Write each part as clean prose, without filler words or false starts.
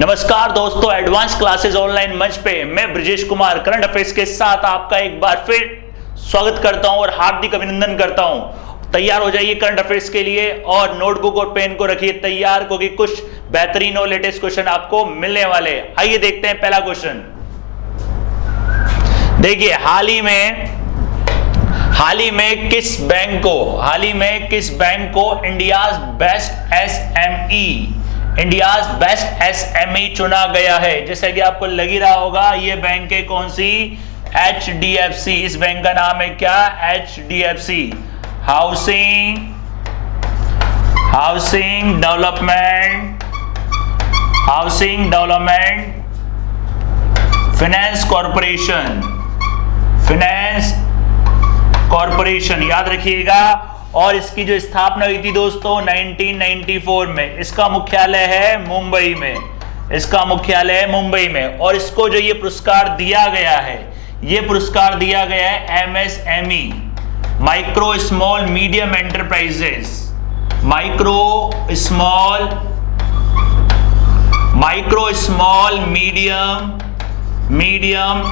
नमस्कार दोस्तों, advance classes online मंच पे मैं ब्रजेश कुमार करंट अफेयर्स के साथ आपका एक बार फिर स्वागत करता हूं और हार्दिक अभिनंदन करता हूं। तैयार हो जाइए करंट अफेयर्स के लिए और नोटबुक और पेन को रखिए तैयार, क्योंकि कुछ बेहतरीन और लेटेस्ट क्वेश्चन आपको मिलने वाले। आइए देखते हैं पहला क्वेश्चन। देखिए, हाल ही में किस बैंक को इंडियाज बेस्ट एसएमई चुना गया है। जैसे कि आपको लग ही रहा होगा, ये बैंक है कौन सी? HDFC। इस बैंक का नाम है क्या? HDFC, housing development finance corporation, याद रखिएगा। और इसकी जो स्थापना हुई थी दोस्तों 1994 में। इसका मुख्यालय है मुंबई में। और इसको जो ये पुरस्कार दिया गया है, ये पुरस्कार दिया गया है MSME, micro small medium enterprises, micro small medium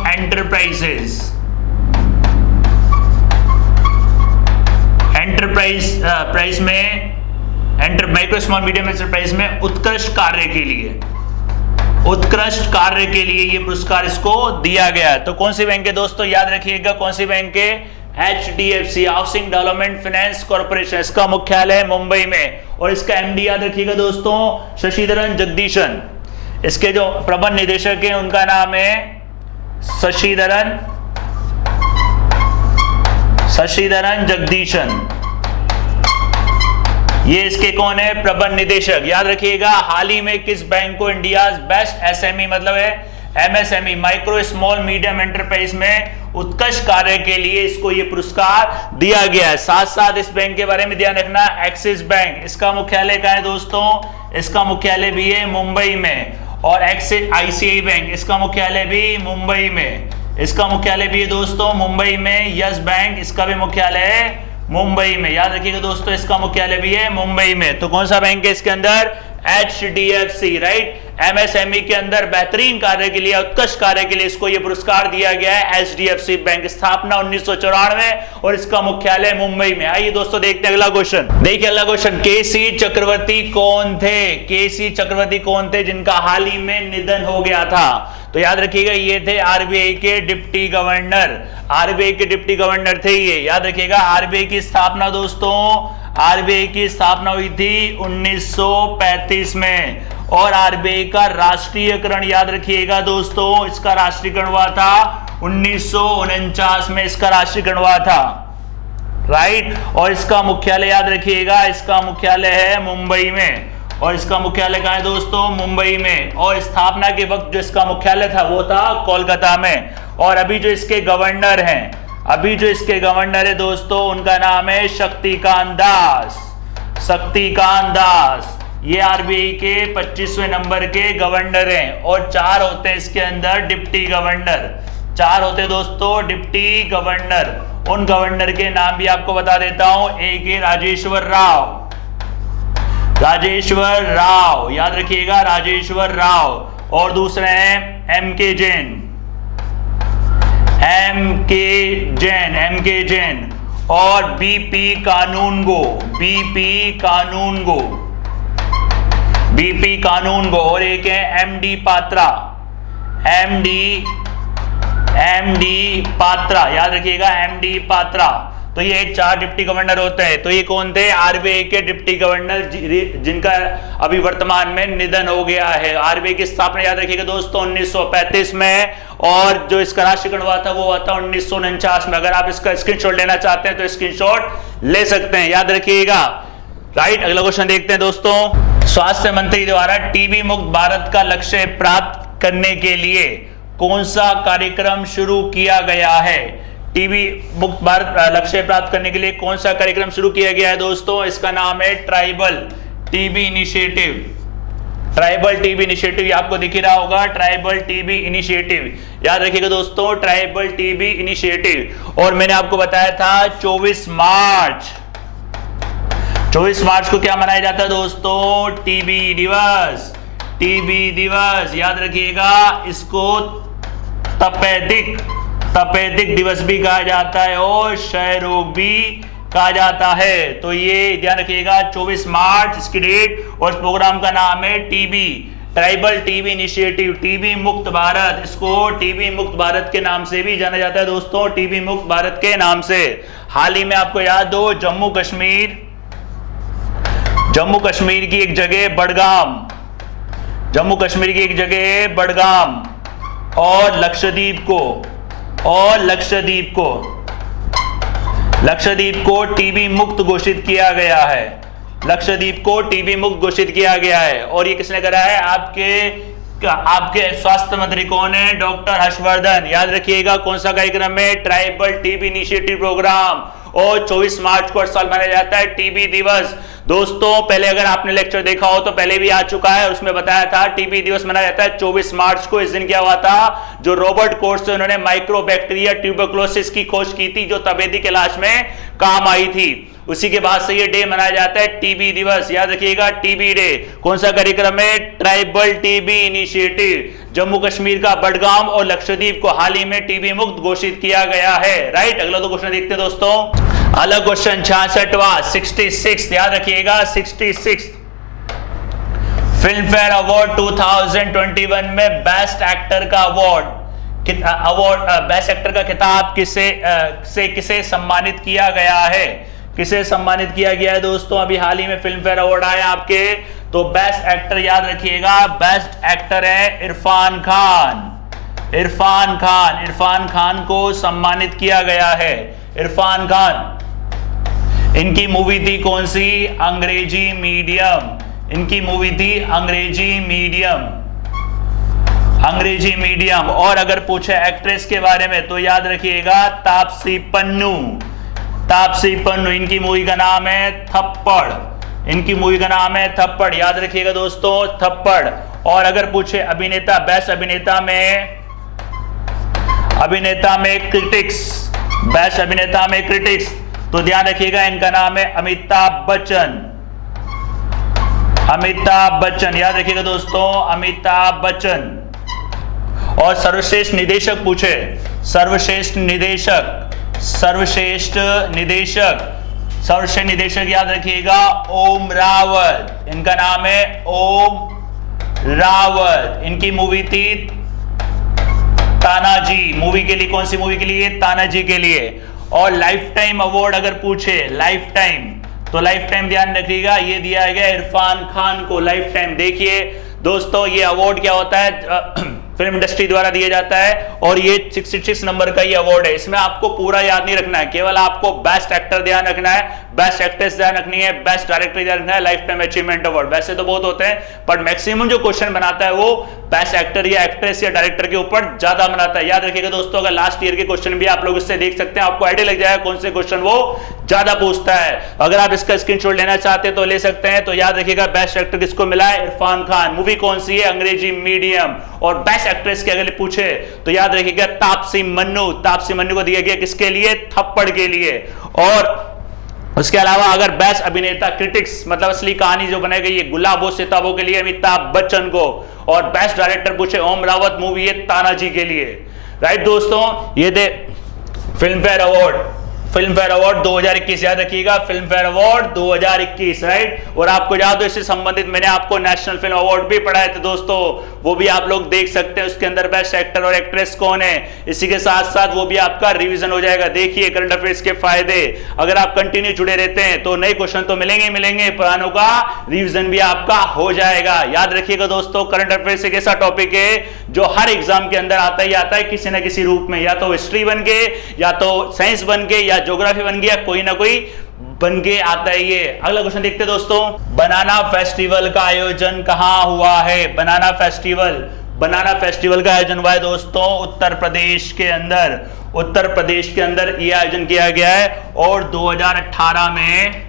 enterprises micro small medium enterprise में उत्कृष्ट कार्य के लिए ये पुरस्कार इसको दिया गया है। तो कौन सी बैंक है दोस्तों? याद रखिएगा, कौन सी बैंक है? HDFC, housing development finance corporation. इसका मुख्यालय है मुंबई में और इसका MD याद रखिएगा दोस्तों, शशिधरन जगदीशन। इसके जो प्रबंध निदेशक हैं उनका नाम है शशिधरन जगदीशन। ये इसके कौन है? प्रबंध निदेशक। याद रखिएगा, हाल ही में किस बैंक को इंडियाज बेस्ट एसएमई मतलब है MSME, micro small medium enterprise में उत्कृष्ट कार्य के लिए इसको ये पुरस्कार दिया गया है। साथ साथ इस बैंक के बारे में ध्यान रखना, एक्सिस बैंक, इसका मुख्यालय कहाँ है दोस्तों? इसका मुख्यालय भी है मुंबई में। और ICICI बैंक, इसका मुख्यालय भी मुंबई में। इसका मुख्यालय भी है दोस्तों मुंबई में। यस बैंक, इसका भी मुख्यालय है मुंबई में। याद रखिएगा दोस्तों, इसका मुख्यालय भी है मुंबई में। तो कौन सा बैंक है इसके अंदर? HDFC, right. MSME के अंदर बेहतरीन कार्य के लिए, उत्कृष्ट कार्य के लिए इसको ये पुरस्कार दिया गया है। HDFC बैंक, स्थापना 1994 और इसका मुख्यालय मुंबई में। आइए दोस्तों देखते हैं अगला क्वेश्चन। देखिए अगला क्वेश्चन, KC चक्रवर्ती कौन थे जिनका हाल ही में निधन हो गया था? तो याद रखिएगा, ये थे RBI के डिप्टी गवर्नर थे ये। याद रखिएगा, RBI की स्थापना दोस्तों, RBI की स्थापना हुई थी 1935 में। और RBI का राष्ट्रीयकरण याद रखिएगा दोस्तों, इसका राष्ट्रीयकरण हुआ था 1949 में। इसका राष्ट्रीयकरण हुआ था, राइट। और इसका मुख्यालय याद रखिएगा, इसका मुख्यालय है मुंबई में। और इसका मुख्यालय कहाँ है दोस्तों? मुंबई में। और स्थापना के वक्त जो इसका मुख्यालय था वो था कोलकाता में। और अभी जो इसके गवर्नर है दोस्तों, उनका नाम है शक्तिकांत दास। ये RBI के 25वें नंबर के गवर्नर हैं। और 4 होते हैं इसके अंदर डिप्टी गवर्नर। 4 होते हैं दोस्तों डिप्टी गवर्नर। उन गवर्नर के नाम भी आपको बता देता हूं। एक है राजेश्वर राव, याद रखिएगा, राजेश्वर राव। और दूसरे हैं MK जैन और BP कानूनगो। और एक है MD पात्रा, याद रखिएगा, MD पात्रा। तो ये 4 डिप्टी गवर्नर होते हैं। तो ये कौन थे? RBI के डिप्टी गवर्नर जिनका अभी वर्तमान में निधन हो गया है। RBI की स्थापना याद रखिएगा दोस्तों 1935 में। और जो इसका राष्ट्रीयकरण हुआ था वो हुआ था 1949 में। अगर आप इसका स्क्रीनशॉट लेना चाहते हैं तो स्क्रीनशॉट ले सकते हैं, याद रखिएगा, राइट। अगला क्वेश्चन देखते हैं दोस्तों। स्वास्थ्य मंत्री द्वारा टीबी मुक्त भारत का लक्ष्य प्राप्त करने के लिए कौन सा कार्यक्रम शुरू किया गया है? टीबी मुक्त भारत लक्ष्य प्राप्त करने के लिए कौन सा कार्यक्रम शुरू किया गया है दोस्तों? इसका नाम है ट्राइबल टीबी इनिशिएटिव। आपको दिख रहा होगा, ट्राइबल टीबी इनिशिएटिव। याद रखिएगा दोस्तों, ट्राइबल टीबी इनिशिएटिव। और मैंने आपको बताया था 24 मार्च को क्या मनाया जाता है दोस्तों? टीबी दिवस। टीबी दिवस, याद रखिएगा। इसको तपेदिक दिवस भी कहा जाता है और क्षय रोग भी कहा जाता है। तो ये ध्यान रखिएगा 24 मार्च इसकी डेट, और इस प्रोग्राम का नाम है TB, tribal TB initiative, TB मुक्त भारत। इसको टीबी मुक्त भारत के नाम से भी जाना जाता है दोस्तों, टीबी मुक्त भारत के नाम से। हाल ही में आपको याद हो जम्मू कश्मीर की एक जगह बडगाम, जम्मू कश्मीर की एक जगह बडगाम, और लक्षद्वीप को टीबी मुक्त घोषित किया गया है। लक्षद्वीप को टीबी मुक्त घोषित किया गया है। और ये किसने करा है? आपके स्वास्थ्य मंत्री कौन है? डॉक्टर हर्षवर्धन। याद रखिएगा कौन सा कार्यक्रम है? Tribal TB initiative program. और 24 मार्च को हर साल मनाया जाता है टीबी दिवस। दोस्तों पहले अगर आपने लेक्चर देखा हो तो पहले भी आ चुका है, उसमें बताया था टीबी दिवस मनाया जाता है 24 मार्च को। इस दिन क्या हुआ था? जो रॉबर्ट कोच से उन्होंने माइक्रोबैक्टीरिया ट्यूबरकुलोसिस की खोज की थी, जो तपेदिक इलाज में काम आई थी, उसी के बाद से ये डे मनाया जाता है टीबी दिवस। याद रखिएगा टीबी डे। कौन सा कार्यक्रम है? Tribal TB initiative. Jammu Kashmir का बडगाम और लक्षद्वीप को हाल ही में टीबी मुक्त घोषित किया गया है। राइट, अगला तो क्वेश्चन देखते हैं दोस्तों। अगला क्वेश्चन 66वां 66, याद रखिएगा 66 फिल्म फेयर अवार्ड 2021 में बेस्ट एक्टर का बेस्ट एक्टर का खिताब किसे सम्मानित किया गया है? किसे सम्मानित किया गया है दोस्तों? अभी हाल ही में फिल्म फेयर अवार्ड आया आपके, तो बेस्ट एक्टर याद रखिएगा, बेस्ट एक्टर है इरफान खान को सम्मानित किया गया है। इरफान खान, इनकी मूवी थी कौन सी? अंग्रेजी मीडियम। इनकी मूवी थी अंग्रेजी मीडियम। और अगर पूछे एक्ट्रेस के बारे में तो याद रखिएगा तापसी पन्नू। इनकी मूवी का नाम है थप्पड़। याद रखिएगा दोस्तों थप्पड़। और अगर पूछे अभिनेता, बेस्ट अभिनेता में क्रिटिक्स, बेस्ट अभिनेता में क्रिटिक्स, तो ध्यान रखिएगा इनका नाम है अमिताभ बच्चन। याद रखिएगा दोस्तों अमिताभ बच्चन। और सर्वश्रेष्ठ निदेशक पूछे, सर्वश्रेष्ठ निदेशक याद रखिएगा ओम रावत। इनका नाम है ओम रावत। इनकी मूवी थी तानाजी। मूवी के लिए, कौन सी मूवी के लिए? तानाजी के लिए। और लाइफ टाइम अवार्ड अगर पूछे, लाइफ टाइम ध्यान रखिएगा, ये दिया गया इरफान खान को लाइफ टाइम। देखिए दोस्तों ये अवार्ड क्या होता है? फिल्म इंडस्ट्री द्वारा दिया जाता है, और ये 66 नंबर का ये अवार्ड है। इसमें आपको पूरा याद नहीं रखना है, केवल आपको बेस्ट एक्टर ध्यान रखना है, बेस्ट एक्ट्रेस ध्यान रखनी है, बेस्ट डायरेक्टर ध्यान रखना है, लाइफ टाइम अचीवमेंट अवार्ड। वैसे तो बहुत होते हैं, पर मैक्सिमम जो क्वेश्चन बनाता है वो बेस्ट एक्टर या एक्ट्रेस या डायरेक्टर के ऊपर ज्यादा बनाता है। याद रखिएगा दोस्तों, अगर लास्ट ईयर के क्वेश्चन भी आप लोग इससे देख सकते हैं, आपको आइडिया लग जाएगा कौन से क्वेश्चन वो ज्यादा पूछता है। अगर आप इसका स्क्रीनशॉट लेना चाहते हैं तो ले सकते हैं। तो याद रखिएगा बेस्ट एक्टर किसको मिला है? इरफान खान। मूवी कौन सी है? अंग्रेजी मीडियम। और बेस्ट एक्ट्रेस के अगर पूछे तो याद रखिएगा तापसी मन्नू को दिया गया किसके लिए? थप्पड़ के लिए। और उसके अलावा अगर बेस्ट अभिनेता क्रिटिक्स, मतलब असली कहानी जो बनाई गई है गुलाबो सिताबों के लिए अमिताभ बच्चन को। और बेस्ट डायरेक्टर पूछे ओम रावत, मूवी है तानाजी के लिए। राइट दोस्तों, ये दे फिल्म फेयर अवार्ड 2021। याद रखिएगा फिल्म फेयर अवार्ड 2021। राइट, और आपको याद हो इससे संबंधित मैंने आपको नेशनल फिल्म अवार्ड भी पढ़ाए थे दोस्तों, वो भी आप लोग देख सकते हैं। उसके अंदर बेस्ट एक्टर और एक्ट्रेस कौन है, इसी के साथ साथ वो भी आपका रिवीजन हो जाएगा। देखिए करंट अफेयर्स के फायदे, अगर आप कंटिन्यू जुड़े रहते हैं तो नए क्वेश्चन तो मिलेंगे, पुरानों का रिवीजन भी आपका हो जाएगा। याद रखिएगा दोस्तों, करंट अफेयर्स एक ऐसा टॉपिक है जो हर एग्जाम के अंदर आता ही आता है किसी ना किसी रूप में, या तो हिस्ट्री बन के, या तो साइंस बन के, या ज्योग्राफी बन गया, कोई ना कोई बन के आता है ये। अगला क्वेश्चन देखते हैं दोस्तों, बनाना फेस्टिवल का आयोजन कहां हुआ है? बनाना फेस्टिवल का आयोजन हुआ है दोस्तों उत्तर प्रदेश के अंदर ये आयोजन किया गया है। और 2018 में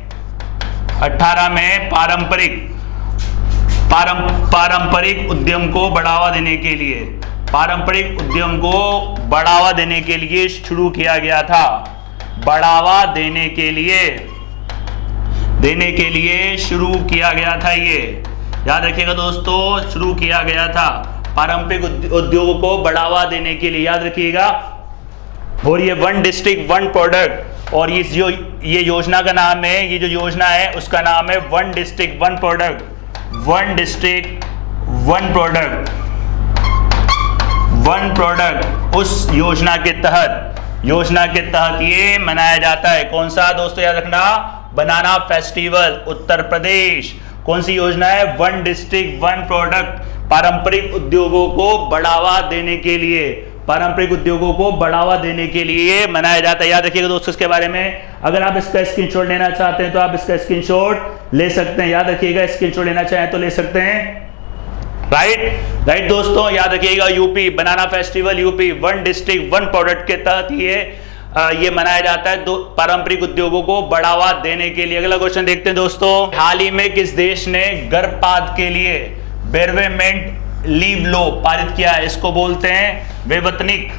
पारंपरिक उद्यम को बढ़ावा देने के लिए शुरू किया गया था। बढ़ावा देने के लिए शुरू किया गया था याद रखिएगा दोस्तों, शुरू किया गया था पारंपरिक उद्योगों को बढ़ावा देने के लिए, याद रखिएगा। और ये वन डिस्ट्रिक्ट वन प्रोडक्ट, और ये योजना का नाम है, ये जो योजना है उसका नाम है one district one product, one district one product, one product. उस योजना के तहत ये मनाया जाता है। कौन सा दोस्तों, याद रखना, बनाना फेस्टिवल उत्तर प्रदेश। कौन सी योजना है? वन डिस्ट्रिक्ट वन प्रोडक्ट, पारंपरिक उद्योगों को बढ़ावा देने के लिए, पारंपरिक उद्योगों को बढ़ावा देने के लिए मनाया जाता है। याद रखिएगा दोस्तों इसके बारे में। अगर आप इसका स्क्रीनशॉट लेना चाहते हैं तो आप इसका स्क्रीनशॉट ले सकते हैं। याद रखिएगा, स्क्रीनशॉट लेना चाहें तो ले सकते हैं। राइट दोस्तों, याद रखिएगा, UP banana festival, UP one district one product के तहत ये मनाया जाता है पारंपरिक उद्योगों को बढ़ावा देने के लिए। अगला क्वेश्चन देखते हैं दोस्तों। हाल ही में किस देश ने गर्भपात के लिए बेरवेमेंट लीव लॉ पारित किया है? इसको बोलते हैं वेवतनिक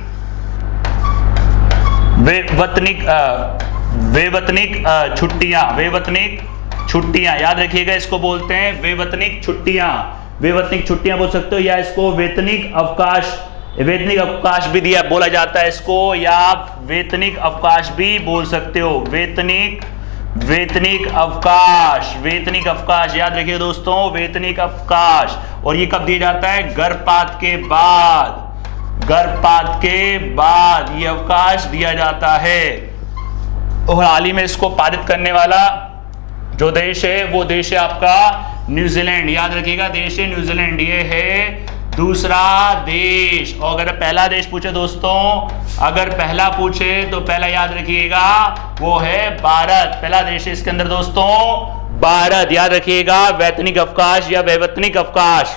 छुट्टियां। याद रखिएगा, इसको बोलते हैं वेवतनिक छुट्टियां बोल सकते हो, या इसको वेतनिक अवकाश भी बोला जाता है इसको, या आप वेतनिक अवकाश भी बोल सकते हो। वेतनिक अवकाश, याद रखिए दोस्तों, वेतनिक अवकाश। और ये कब दिया जाता है? गर्भपात के बाद ये अवकाश दिया जाता है। और हाल ही में इसको पारित करने वाला जो देश है वो देश है आपका न्यूजीलैंड। याद रखिएगा, देश है न्यूजीलैंड, ये है दूसरा देश। और अगर पहला देश पूछे दोस्तों, अगर पहला पूछे तो पहला याद रखिएगा वो है भारत। पहला देश है इसके अंदर दोस्तों भारत। याद रखिएगा, वैतनिक अवकाश या वैवतनिक अवकाश,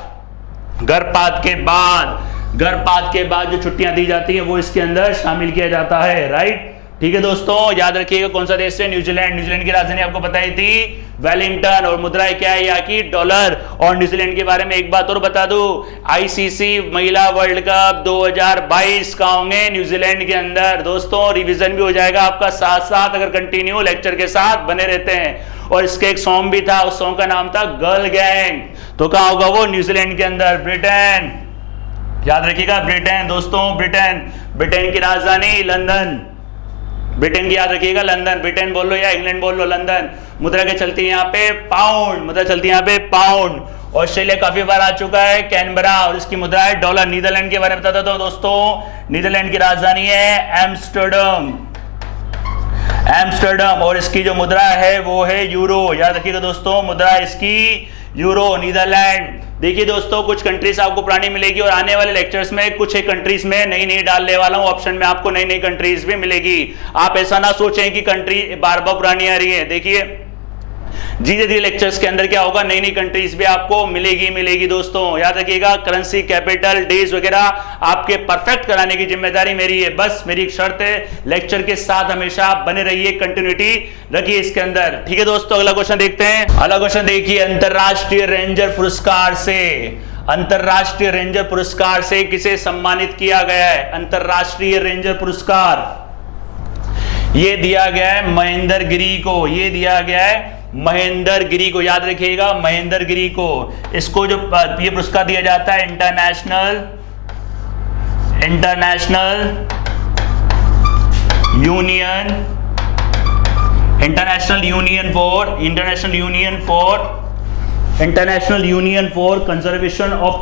गर्भपात के बाद जो छुट्टियां दी जाती हैं वो इसके अंदर शामिल किया जाता है। राइट, ठीक है दोस्तों। याद रखिएगा कौन सा देश है? न्यूजीलैंड की राजधानी आपको बताई थी वेलिंगटन, और मुद्राएं क्या है यहाँ की? डॉलर। और न्यूजीलैंड के बारे में एक बात और बता दूं, आईसीसी महिला वर्ल्ड कप 2022 का होंगे न्यूजीलैंड के अंदर। दोस्तों रिवीजन भी हो जाएगा आपका साथ साथ, अगर कंटिन्यू लेक्चर के साथ बने रहते हैं। और इसके एक सॉन्ग भी था, उस सॉन्ग का नाम था गर्ल गैंग। तो कहाँ होगा वो? न्यूजीलैंड के अंदर, ब्रिटेन। याद रखिएगा, ब्रिटेन दोस्तों, ब्रिटेन की राजधानी लंदन, ब्रिटेन की याद रखिएगा लंदन। ब्रिटेन बोल लो या इंग्लैंड बोल लो, लंदन। मुद्रा के चलती है यहाँ पे पाउंड। ऑस्ट्रेलिया काफी बार आ चुका है, कैनबरा, और इसकी मुद्रा है डॉलर। नीदरलैंड के बारे में बताता हूं दोस्तों, नीदरलैंड की राजधानी है एम्स्टर्डम, और इसकी जो मुद्रा है वो है यूरो। याद रखिएगा दोस्तों, मुद्रा इसकी यूरो, नीदरलैंड। देखिए दोस्तों, कुछ कंट्रीज आपको पुरानी मिलेगी, और आने वाले लेक्चर्स में कुछ एक कंट्रीज में नई डालने वाला हूं। ऑप्शन में आपको नई कंट्रीज भी मिलेगी। आप ऐसा ना सोचें कि कंट्री बार बार पुरानी आ रही है। देखिए धीरे धीरे लेक्चर्स के अंदर क्या होगा, नई कंट्रीज भी आपको मिलेगी दोस्तों। याद रखिएगा, करेंसी, कैपिटल, डेज वगैरह आपके परफेक्ट कराने की जिम्मेदारी मेरी है। बस मेरी एक शर्त है, लेक्चर के साथ हमेशा आप बने रहिए, कंटिन्यूटी रखिए इसके अंदर। ठीक है दोस्तों, अगला क्वेश्चन देखते हैं। अगला क्वेश्चन देखिए, अंतरराष्ट्रीय रेंजर पुरस्कार से किसे सम्मानित किया गया है? अंतरराष्ट्रीय रेंजर पुरस्कार ये दिया गया है महेंद्र गिरी को। याद रखिएगा, महेंद्र गिरी को। इसको जो ये पुरस्कार दिया जाता है international union for conservation of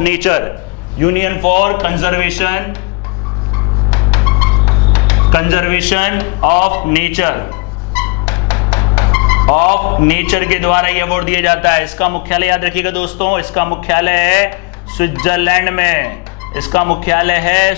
nature, of nature के द्वारा यह अवार्ड दिया जाता है। इसका मुख्यालय याद रखिएगा दोस्तों, इसका मुख्यालय है स्विट्जरलैंड में। इसका मुख्यालय है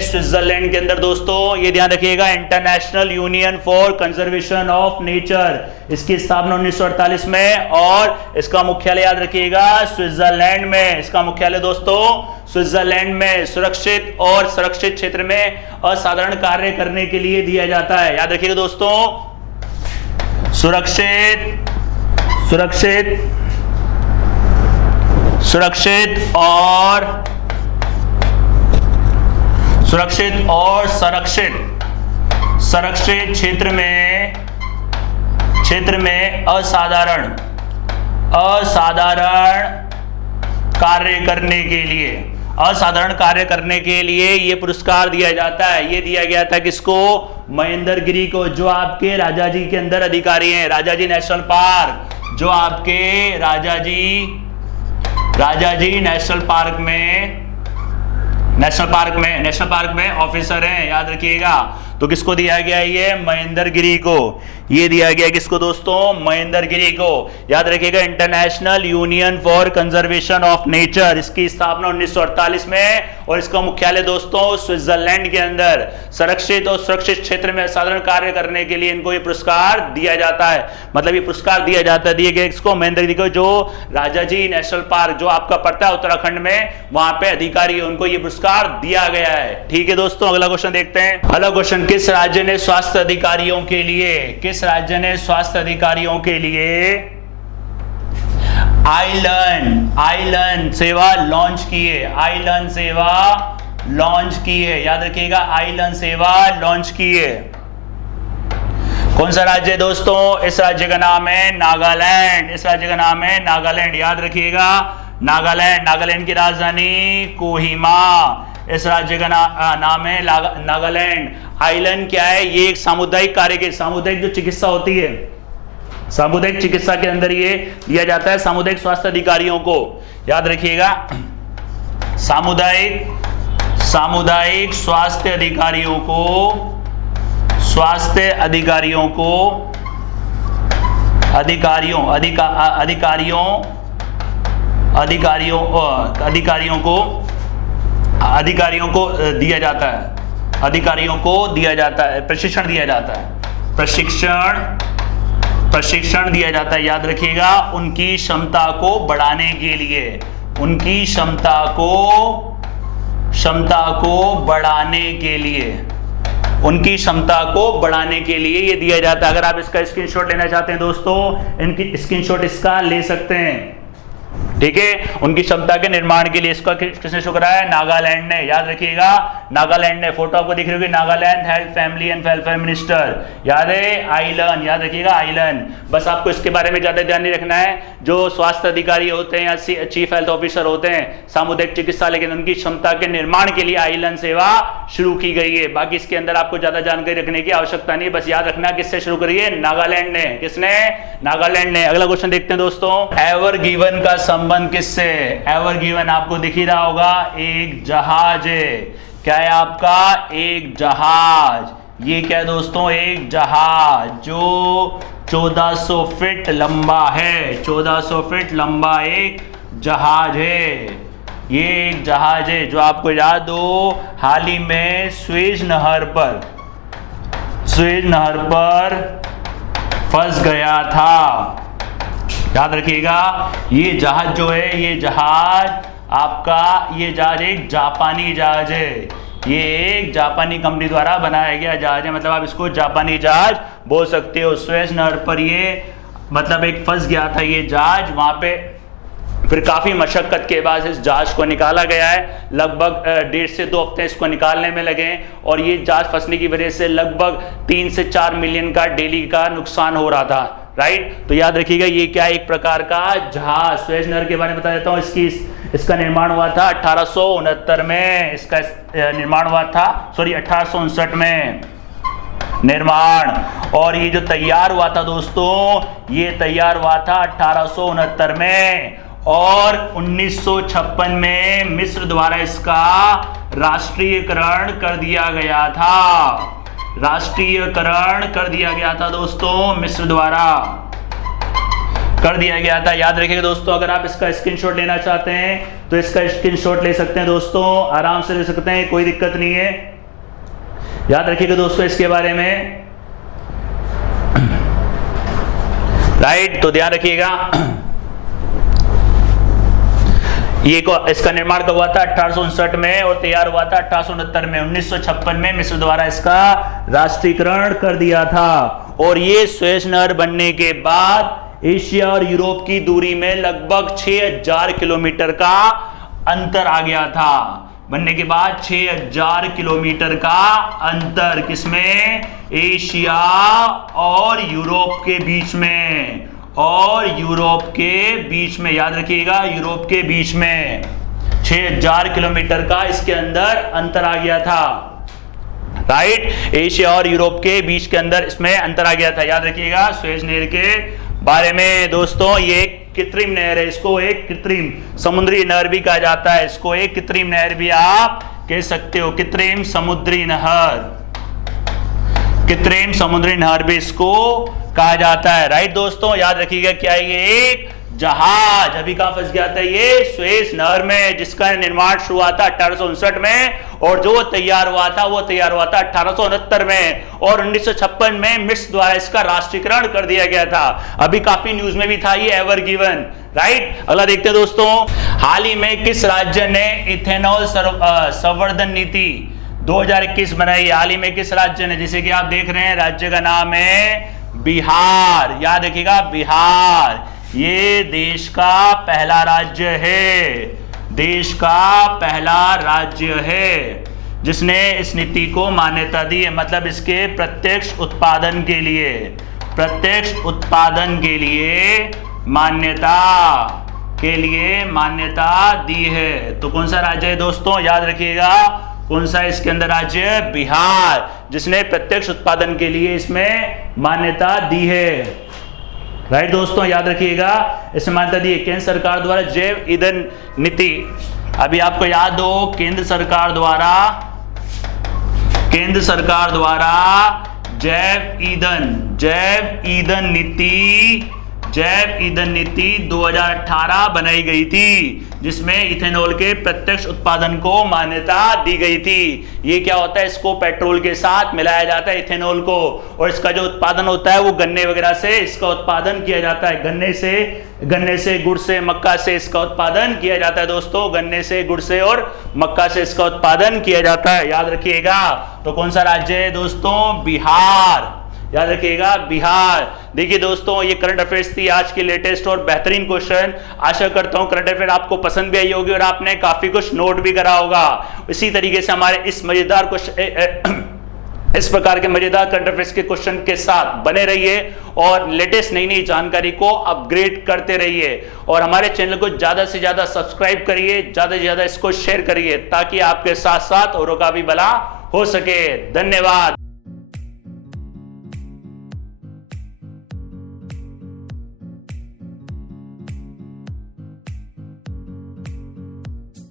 स्विट्जरलैंड के अंदर दोस्तों, ये ध्यान रखिएगा, international union for conservation of nature. इसकी स्थापना 1948 में, और इसका मुख्यालय याद रखिएगा स्विट्जरलैंड में। इसका मुख्यालय दोस्तों स्विट्जरलैंड में। सुरक्षित और संरक्षित क्षेत्र में असाधारण कार्य करने के लिए दिया जाता है। याद रखिएगा दोस्तों, सुरक्षित और संरक्षित क्षेत्र क्षेत्र में असाधारण कार्य करने के लिए, असाधारण कार्य करने के लिए ये पुरस्कार दिया जाता है। ये दिया गया था किसको? महेंद्र गिरी को, जो आपके राजाजी के अंदर अधिकारी हैं। राजाजी नेशनल पार्क, जो आपके राजाजी नेशनल पार्क में ऑफिसर हैं, याद रखिएगा। तो किसको दिया गया? ये महेंद्र गिरी को। ये दिया गया किसको दोस्तों? महेंद्र गिरी को। याद रखिएगा, international union for conservation of nature, इसकी स्थापना 1948 में, और इसका मुख्यालय दोस्तों स्विट्जरलैंड के अंदर। संरक्षित और सुरक्षित क्षेत्र में असाधारण कार्य करने के लिए इनको ये पुरस्कार दिया जाता है। मतलब ये पुरस्कार दिया जाता है, दिए गए किसको? महेंद्र गिरी को, जो राजाजी नेशनल पार्क जो आपका पड़ता है उत्तराखंड में, वहां पे अधिकारी, उनको ये पुरस्कार दिया गया है। ठीक है दोस्तों, अगला क्वेश्चन देखते हैं। अगला क्वेश्चन, किस राज्य ने स्वास्थ्य अधिकारियों के लिए आइलैंड सेवा लॉन्च की है? आइलैंड सेवा लॉन्च की है, याद रखिएगा, आइलैंड सेवा लॉन्च की है। कौन सा राज्य है दोस्तों? इस राज्य का नाम है नागालैंड। इस राज्य का नाम है नागालैंड, याद रखिएगा, नागालैंड की राजधानी कोहिमा। इस राज्य का नाम है नागालैंड। आइलैंड क्या है? ये एक सामुदायिक कार्य के, सामुदायिक जो चिकित्सा होती है, सामुदायिक चिकित्सा के अंदर ये दिया जाता है सामुदायिक स्वास्थ्य अधिकारियों को, याद रखिएगा, सामुदायिक स्वास्थ्य अधिकारियों को दिया जाता है, अधिकारियों को दिया जाता है, प्रशिक्षण दिया जाता है, प्रशिक्षण दिया जाता है, याद रखिएगा, उनकी क्षमता को बढ़ाने के लिए, उनकी क्षमता को बढ़ाने के लिए ये दिया जाता है। अगर आप इसका स्क्रीनशॉट लेना चाहते हैं दोस्तों, इनकी स्क्रीनशॉट इसका ले सकते हैं। ठीक है, उनकी क्षमता के निर्माण के लिए इसका किसने शो करा है? नागालैंड ने, याद रखिएगा, नागालैंड ने। फोटो आपको दिख रही होगी, Nagaland health family and welfare minister, याद है, आइलैंड, याद रखिएगा, आइलैंड। बस आपको इसके बारे में ज्यादा ध्यान नहीं रखना है। जो स्वास्थ्य अधिकारी होते हैं या चीफ हेल्थ ऑफिसर होते हैं सामुदायिक चिकित्सा, लेकिन उनकी क्षमता के निर्माण के लिए आइलैंड सेवा शुरू की गई है। बाकी इसके अंदर आपको ज्यादा जानकारी रखने की आवश्यकता नहीं, बस याद रखना किससे शुरू करी है? नागालैंड ने। किसने? नागालैंड ने। अगला क्वेश्चन देखते हैं दोस्तों, एवर गिवन का संबंध किससे? एवर गिवन आपको दिख ही रहा होगा, एक जहाज है। क्या है आपका? एक जहाज। ये क्या है दोस्तों? एक जहाज जो 1400 फीट लंबा है। 1400 फीट लंबा एक जहाज है। ये एक जहाज है जो आपको याद हो, हाल ही में स्वेज नहर पर फंस गया था, याद रखिएगा। ये जहाज जो है, ये जहाज एक जापानी जहाज है। ये एक जापानी कंपनी द्वारा बनाया गया जहाज है, मतलब आप इसको जापानी जहाज बोल सकते हो। स्वेज नहर पर ये मतलब एक फंस गया था ये जहाज, वहां पे फिर काफी मशक्कत के बाद इस जहाज को निकाला गया है। लगभग 1.5 से 2 हफ्ते इसको निकालने में लगे, और ये जहाज फंसने की वजह से लगभग 3 से 4 मिलियन का डेली का नुकसान हो रहा था, राइट। तो याद रखिएगा, ये क्या एक प्रकार का जहाज। स्वेज नहर के बारे में बता देता हूँ। इसका निर्माण हुआ था 1869 में, इसका निर्माण हुआ था 1859 में निर्माण, और ये जो तैयार हुआ था दोस्तों, ये तैयार हुआ था 1869 में, और 1956 में मिस्र द्वारा इसका राष्ट्रीयकरण कर दिया गया था। राष्ट्रीयकरण कर दिया गया था दोस्तों, मिस्र द्वारा कर दिया गया था। याद रखिएगा दोस्तों, अगर आप इसका स्क्रीनशॉट लेना चाहते हैं तो इसका स्क्रीनशॉट ले सकते हैं दोस्तों, आराम से ले सकते हैं, कोई दिक्कत नहीं है। याद रखिएगा दोस्तों इसके बारे में, राइट। तो ध्यान रखिएगा, ये इसका निर्माण कब हुआ था? 1859 में, और तैयार हुआ था 1869 में। 1956 में मिस्र द्वारा इसका राष्ट्रीयकरण कर दिया था, और ये स्वेज नहर बनने के बाद एशिया और यूरोप की दूरी में लगभग 6000 किलोमीटर का अंतर आ गया था। बनने के बाद 6000 किलोमीटर का अंतर किसमें, एशिया और यूरोप के बीच में, और यूरोप के बीच में, याद रखिएगा यूरोप के बीच में 6000 किलोमीटर का इसके अंदर अंतर आ गया था, राइट। एशिया और यूरोप के बीच के अंदर इसमें अंतर आ गया था, याद रखिएगा सुएज नहर के बारे में। दोस्तों ये कृत्रिम नहर है, इसको एक कृत्रिम समुद्री नहर भी कहा जाता है, इसको एक कृत्रिम नहर भी आप कह सकते हो, कृत्रिम समुद्री नहर, कृत्रिम समुद्री नहर भी इसको कहा जाता है, राइट। दोस्तों याद रखिएगा क्या है, ये एक जहाज अभी कहां फंस गया था, ये सुएज नहर में, जिसका निर्माण शुरू हुआ था 1859 में, और जो तैयार हुआ था वो तैयार हुआ था 1869 में, और 1956 में मिस्र द्वारा इसका राष्ट्रीयकरण कर दिया गया था। अभी काफी न्यूज में भी था ये, एवर गिवन, राइट। अगला देखते हैं दोस्तों, हाल ही में किस राज्य ने इथेनॉल संवर्धन नीति 2021 बनाई, हाल ही में किस राज्य ने, जैसे कि आप देख रहे हैं राज्य का नाम है बिहार, याद रखिएगा बिहार, ये देश का पहला राज्य है, देश का पहला राज्य है जिसने इस नीति को मान्यता दी है, मतलब इसके प्रत्यक्ष उत्पादन के लिए, प्रत्यक्ष उत्पादन के लिए मान्यता दी है। तो कौन सा राज्य है दोस्तों, याद रखिएगा कौन सा इसके अंदर राज्य है, बिहार, जिसने प्रत्यक्ष उत्पादन के लिए इसमें मान्यता दी है, राइट। दोस्तों याद रखिएगा इसमें मान्यता दी है केंद्र सरकार द्वारा जैव ईंधन नीति। अभी आपको याद हो केंद्र सरकार द्वारा जैव ईंधन नीति 2018 बनाई गई थी, जिसमें इथेनॉल के प्रत्यक्ष उत्पादन को मान्यता दी गई थी। ये क्या होता है, इसको पेट्रोल के साथ मिलाया जाता है इथेनॉल को, और इसका जो उत्पादन होता है वो गन्ने वगैरह से इसका उत्पादन किया जाता है, गन्ने से गुड़ से मक्का से इसका उत्पादन किया जाता है। दोस्तों गन्ने से गुड़ से और मक्का से इसका उत्पादन किया जाता है, याद रखिएगा। तो कौन सा राज्य है दोस्तों, बिहार, याद रखिएगा बिहार। देखिए दोस्तों ये करंट अफेयर्स थी आज की लेटेस्ट और बेहतरीन क्वेश्चन। आशा करता हूं करंट अफेयर आपको पसंद भी आई होगी और आपने काफी कुछ नोट भी करा होगा। इसी तरीके से हमारे इस मजेदार क्वेश्चन, इस प्रकार के मजेदार करंट अफेयर्स के क्वेश्चन के साथ बने रहिए और लेटेस्ट नई नई जानकारी को अपग्रेड करते रहिए, और हमारे चैनल को ज्यादा से ज्यादा सब्सक्राइब करिए, ज्यादा से ज्यादा इसको शेयर करिए, ताकि आपके साथ साथ औरों का भी भला हो सके। धन्यवाद।